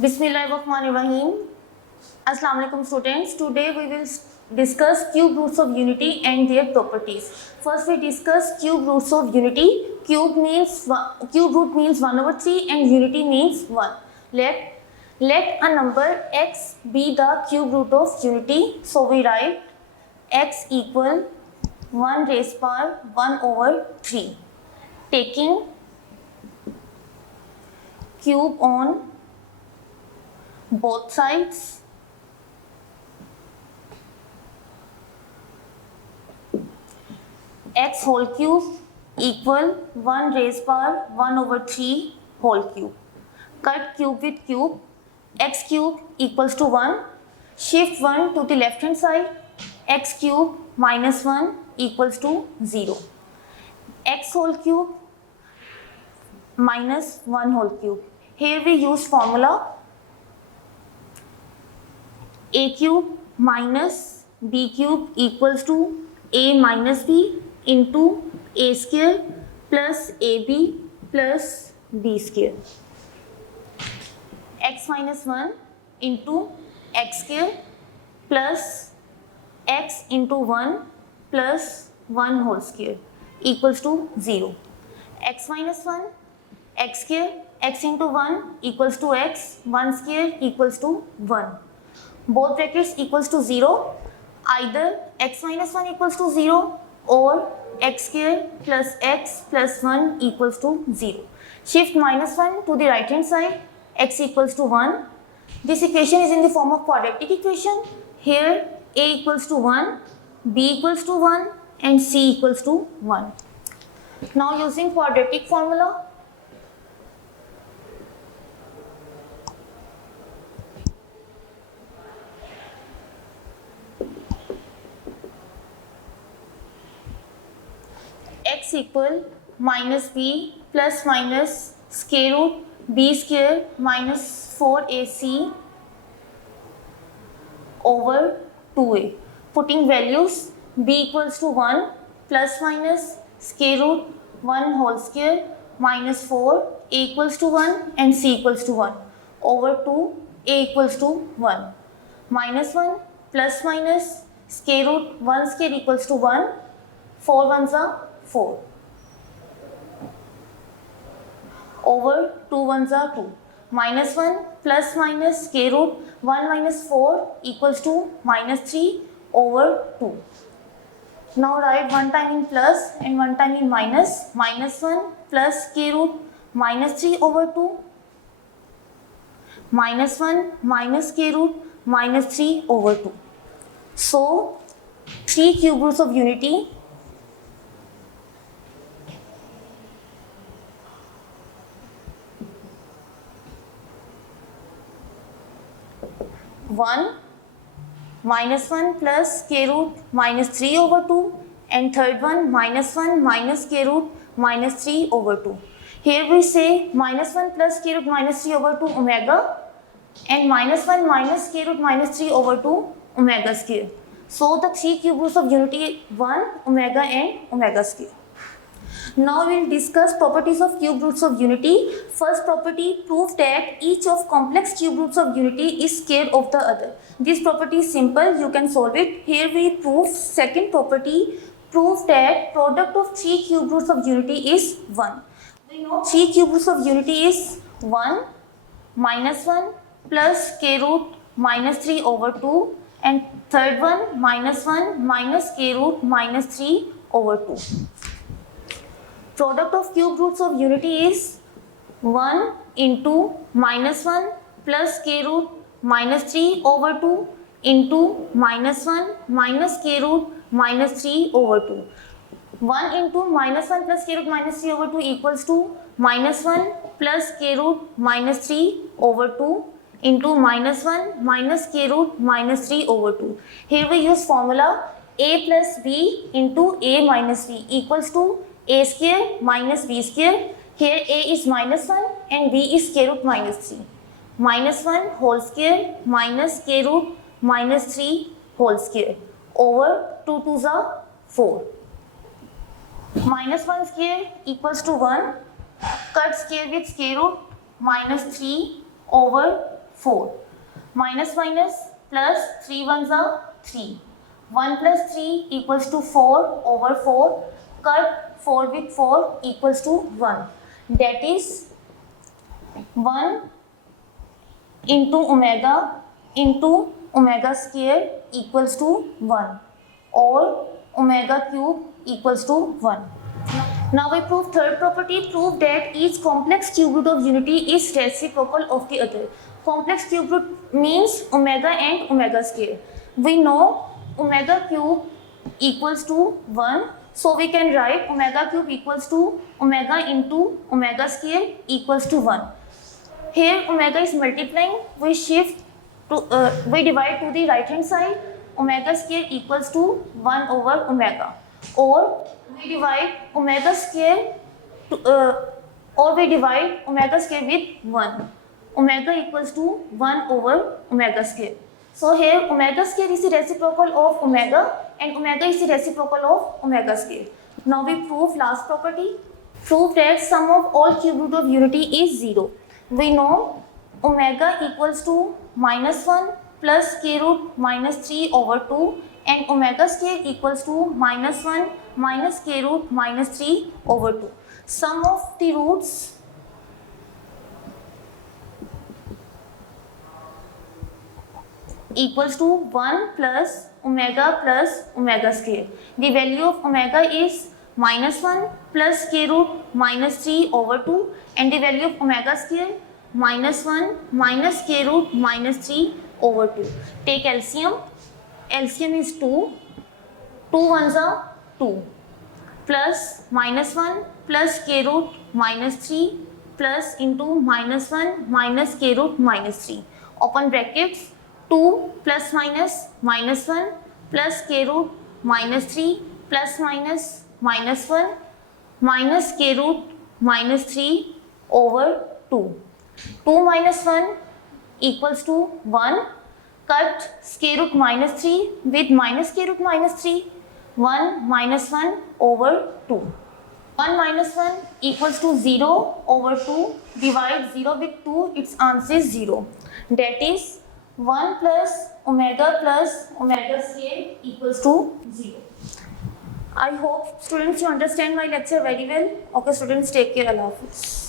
Bismillahirrahmanirrahim. Assalamu alaikum students. Today we will discuss cube roots of unity and their properties. First we discuss cube roots of unity. Cube root means 1 over 3 and unity means 1. Let a number x be the cube root of unity. So we write x equal 1 raised power 1 over 3. Taking cube on both sides, x whole cube equal 1 raised power 1 over 3 whole cube. Cut cube with cube, x cube equals to 1, shift 1 to the left hand side, x cube minus 1 equals to 0. X whole cube minus 1 whole cube. Here we use formula a cube minus b cube equals to a minus b into a square plus ab plus b square. X minus 1 into x square plus x into 1 plus 1 whole square equals to 0. X minus 1, x square, x into 1 equals to x, 1 square equals to 1. Both brackets equals to 0. Either x minus 1 equals to 0 or x square plus x plus 1 equals to 0. Shift minus 1 to the right hand side, x equals to 1. This equation is in the form of quadratic equation. Here a equals to 1, b equals to 1 and c equals to 1. Now using quadratic formula, x equal minus b plus minus square root b square minus 4ac over 2a. Putting values, b equals to 1 plus minus square root 1 whole square minus 4, a equals to 1 and c equals to 1 over 2, a equals to 1. Minus 1 plus minus square root 1 square equals to 1, 4 ones are 4 over 2 ones are 2. Minus 1 plus minus square root 1 minus 4 equals to minus 3 over 2. Now write one time in plus and one time in minus. Minus 1 plus square root minus 3 over 2. Minus 1 minus square root minus 3 over 2. So 3 cube roots of unity. 1 minus 1 plus square root minus 3 over 2 and third one minus 1 minus square root minus 3 over 2. Here we say minus 1 plus square root minus 3 over 2 omega and minus 1 minus square root minus 3 over 2 omega square. So the 3 cube roots of unity 1 omega and omega square. Now we will discuss properties of cube roots of unity. First property, prove that each of complex cube roots of unity is square of the other. This property is simple, you can solve it. Here we prove second property, prove that product of 3 cube roots of unity is 1. We know 3 cube roots of unity is 1 minus 1 plus square root minus 3 over 2 and third one minus 1 minus square root minus 3 over 2. Product of cube roots of unity is 1 into minus 1 plus square root minus 3 over 2 into minus 1 minus square root minus 3 over 2. 1 into minus 1 plus square root minus 3 over 2 equals to minus 1 plus square root minus 3 over 2 into minus 1 minus square root minus 3 over 2. Here we use formula a plus b into a minus b equals to a square minus b square. Here a is minus 1 and b is square root minus 3. Minus 1 whole square minus square root minus 3 whole square over 2 2s are 4. Minus 1 square equals to 1. Cut square with square root minus 3 over 4. Minus minus plus 3 ones are 3. 1 plus 3 equals to 4 over 4. Cut 4 with 4 equals to 1. That is 1 into omega square equals to 1, or omega cube equals to 1. Now we prove third property. Prove that each complex cube root of unity is reciprocal of the other. Complex cube root means omega and omega square. We know omega cube equals to 1, so we can write omega cube equals to omega into omega square equals to 1. Here omega is multiplying, we shift to we divide to the right hand side. Omega square equals to 1 over omega, or we divide omega square to, with 1. Omega equals to 1 over omega square. So here omega square is the reciprocal of omega and omega is the reciprocal of omega square. Now we prove last property. Prove that sum of all cube root of unity is 0. We know omega equals to minus 1 plus k root minus 3 over 2, and omega square equals to minus 1 minus k root minus 3 over 2. Sum of the roots equals to 1 plus omega square. The value of omega is minus 1 plus k root minus 3 over 2, and the value of omega square minus 1 minus k root minus 3 over 2. Take LCM. LCM is 2. 2 ones are 2. Plus minus 1 plus k root minus 3 plus into minus 1 minus k root minus 3. Open brackets. 2 plus minus minus 1 plus k root minus 3 plus minus minus 1 minus k root minus 3 over 2. 2 minus 1 equals to 1. Cut k root minus 3 with minus k root minus 3. 1 minus 1 over 2. 1 minus 1 equals to 0 over 2. Divide 0 with 2, its answer is 0. That is 1 plus omega square equals to 0. I hope students you understand my lecture very well. Okay students, take care. Allah Hafiz.